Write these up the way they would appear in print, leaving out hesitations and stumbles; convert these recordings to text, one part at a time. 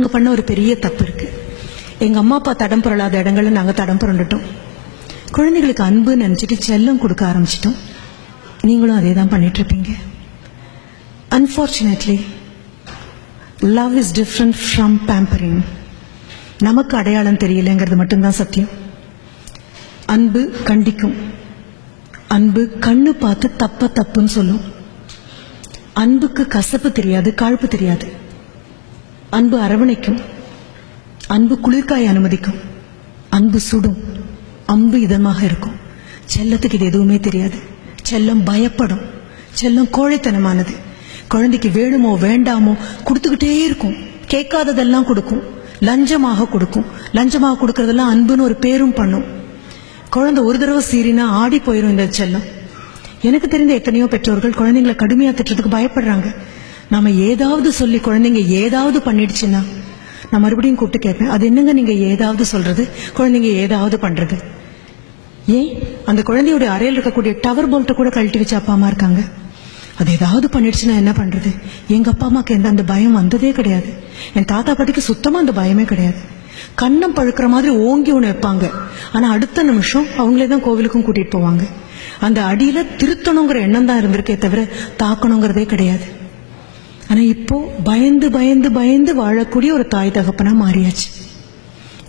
நாங்க பண்ண ஒரு பெரிய தப்பு இருக்கு. எங்க அம்மா அப்பா தடம் புரளாத இடங்கள்ல நாங்க தடம் புரண்டுட்டோம். குழந்தைகளுக்கு அன்பு நினைச்சிட்டு செல்லம் கொடுக்க ஆரம்பிச்சிட்டோம். நீங்களும் அதே தான் பண்ணிட்டு இருப்பீங்க. Unfortunately love is different from pampering. நமக்கு அடையாளம் தெரியலங்கிறது மட்டும்தான் சத்தியம். அன்பு கண்டிக்கும். அன்பு கண்ணு பார்த்து தப்ப தப்புன்னு சொல்லும். அன்புக்கு கசப்பு தெரியாது, காழ்ப்பு தெரியாது. அன்பு அரவணைக்கும். அன்பு குளிர்காய அனுமதிக்கும். அன்பு சுடும். அன்பு இதமாக இருக்கும். செல்லத்துக்கு இது எதுவுமே தெரியாது. செல்லம் பயப்படும். செல்லம் கோழைத்தனமானது. குழந்தைக்கு வேணுமோ வேண்டாமோ கொடுத்துக்கிட்டே இருக்கும். கேட்காததெல்லாம் கொடுக்கும். லஞ்சமாக கொடுக்கும். லஞ்சமாக கொடுக்கறதெல்லாம் அன்புன்னு ஒரு பேரும் பண்ணும். குழந்தை ஒரு தடவை சீறினா ஆடி போயிடும் இந்த செல்லம். எனக்கு தெரிந்த எத்தனையோ பெற்றோர்கள் குழந்தைங்களை கடுமையா திட்டுறதுக்கு பயப்படுறாங்க. நாம ஏதாவது சொல்லி குழந்தைங்க ஏதாவது பண்ணிடுச்சுன்னா நான் மறுபடியும் கூப்பிட்டு கேட்பேன், அது என்னங்க நீங்க ஏதாவது சொல்றது, குழந்தைங்க ஏதாவது பண்றது? ஏன் அந்த குழந்தையோட அறையில் இருக்கக்கூடிய டவர் போல்ட்டை கூட கழட்டி வச்சு அப்பா அம்மா இருக்காங்க. அது ஏதாவது பண்ணிடுச்சுன்னா என்ன பண்றது? எங்க அப்பா அம்மாக்கு எந்த அந்த பயம் வந்ததே கிடையாது. என் தாத்தா பாட்டிக்கு சுத்தமா அந்த பயமே கிடையாது. கண்ணம் பழுக்கிற மாதிரி ஓங்கி ஒன்று வைப்பாங்க. ஆனா அடுத்த நிமிஷம் அவங்களே தான் கோவிலுக்கும் கூட்டிட்டு போவாங்க. அந்த அடியில திருத்தணுங்கிற எண்ணம் தான் இருந்திருக்கே தவிர தாக்கணுங்கிறதே கிடையாது. ஆனா இப்போ பயந்து பயந்து பயந்து வாழக்கூடிய ஒரு தாய் தகப்பனா மாறியாச்சு.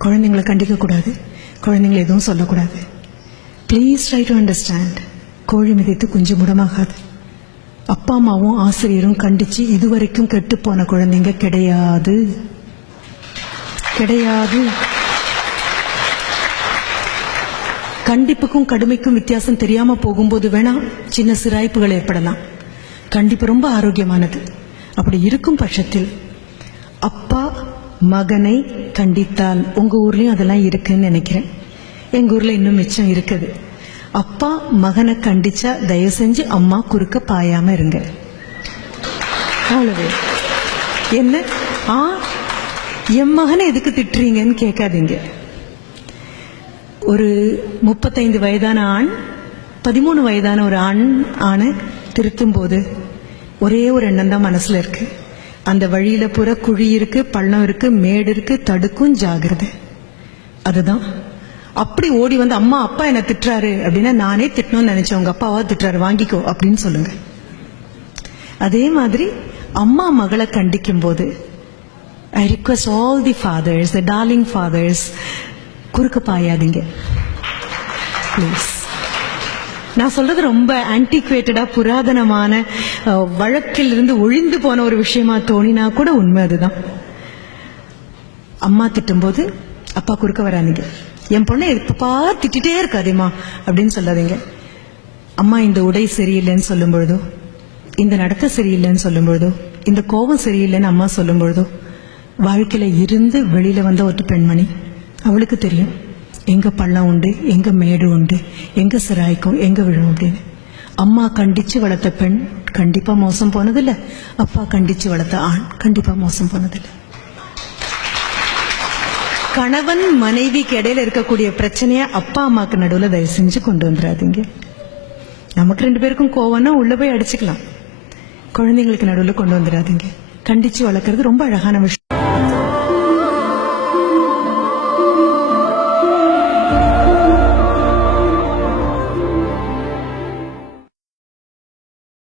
குழந்தைங்களை கண்டிக்க கூடாது, குழந்தைங்களை எதுவும் சொல்லக்கூடாது. Please try to understand. கோழி மிதித்து குஞ்சு முடமாகாது. அப்பா அம்மாவும் ஆசிரியரும் கண்டிச்சு இதுவரைக்கும் கெட்டு போன குழந்தைங்க கிடையாது, கிடையாது. கண்டிப்புக்கும் கடுமைக்கும் வித்தியாசம் தெரியாம போகும்போது வேணா சின்ன சிராய்ப்புகள் ஏற்படலாம். கண்டிப்பு ரொம்ப ஆரோக்கியமானது. அப்படி இருக்கும் பட்சத்தில் அப்பா மகனை கண்டித்தால், உங்க ஊர்லயும் அதெல்லாம் இருக்குன்னு நினைக்கிறேன், எங்க ஊர்ல இன்னும் மிச்சம் இருக்குது. அப்பா மகனை கண்டிச்சா தயவு செஞ்சு அம்மா குறுக்க பாயாம இருங்க. அவ்வளவு. என்ன என் மகனை எதுக்கு திட்டுறீங்கன்னு கேட்காதீங்க. ஒரு 35 வயதான ஆண் 13 வயதான ஒரு ஆணை திருத்தும் போது ஒரே ஒரு எண்ணம் தான் மனசுல இருக்கு. அந்த வழியில புற குழி இருக்கு, பள்ளம் இருக்கு, மேடு இருக்கு, தடுக்கும், ஜாகிரதை. அதுதான். அப்படி ஓடி வந்து அம்மா அப்பா என்ன திட்டுறாரு அப்படின்னா, நானே திட்டணும்னு நினைச்சேன், உங்க அப்பாவா திட்டுறாரு வாங்கிக்கோ அப்படின்னு சொல்லுங்க. அதே மாதிரி அம்மா மகளை கண்டிக்கும் போது I request all the fathers, the darling fathers, குறுக்க பாயாதீங்க ப்ளீஸ். நான் சொல்றது ரொம்ப ஆன்டிக்வேட்டடா புராதனமான வழக்கில் இருந்து ஒழிந்து போன ஒரு விஷயமா தோணினா கூட உண்மை அதுதான். அம்மா திட்டும் போது அப்பா குறுக்க வராதீங்க. என் பொண்ணை எப்பப்பா திட்டிட்டே இருக்காதேம்மா அப்படின்னு சொல்லாதீங்க. அம்மா இந்த உடை சரியில்லைன்னு சொல்லும் பொழுதோ, இந்த நடத்தை சரியில்லைன்னு சொல்லும் பொழுதோ, இந்த கோபம் சரியில்லைன்னு அம்மா சொல்லும் பொழுதோ, வாழ்க்கையில இருந்து வெளியில வந்த ஒரு பெண்மணி, அவளுக்கு தெரியும் எங்க பள்ளம் உண்டு, எங்க மேடு உண்டு, எங்க சிராய்க்கும், எங்க விழும் அப்படின்னு. அம்மா கண்டிச்சு வளர்த்த பெண் கண்டிப்பா மோசம் போனதில்லை. அப்பா கண்டிச்சு வளர்த்த ஆண் கண்டிப்பா மோசம் போனதில்லை. கணவன் மனைவிக்கு இடையில இருக்கக்கூடிய பிரச்சனைய அப்பா அம்மாக்கு நடுவில் தயவு செஞ்சு கொண்டு வந்துடாதீங்க. நமக்கு 2 பேருக்கும் கோவம்னா உள்ள போய் அடிச்சுக்கலாம். குழந்தைங்களுக்கு நடுவில் கொண்டு வந்துடாதீங்க. கண்டிச்சு வளர்க்கறது ரொம்ப அழகான விஷயம்.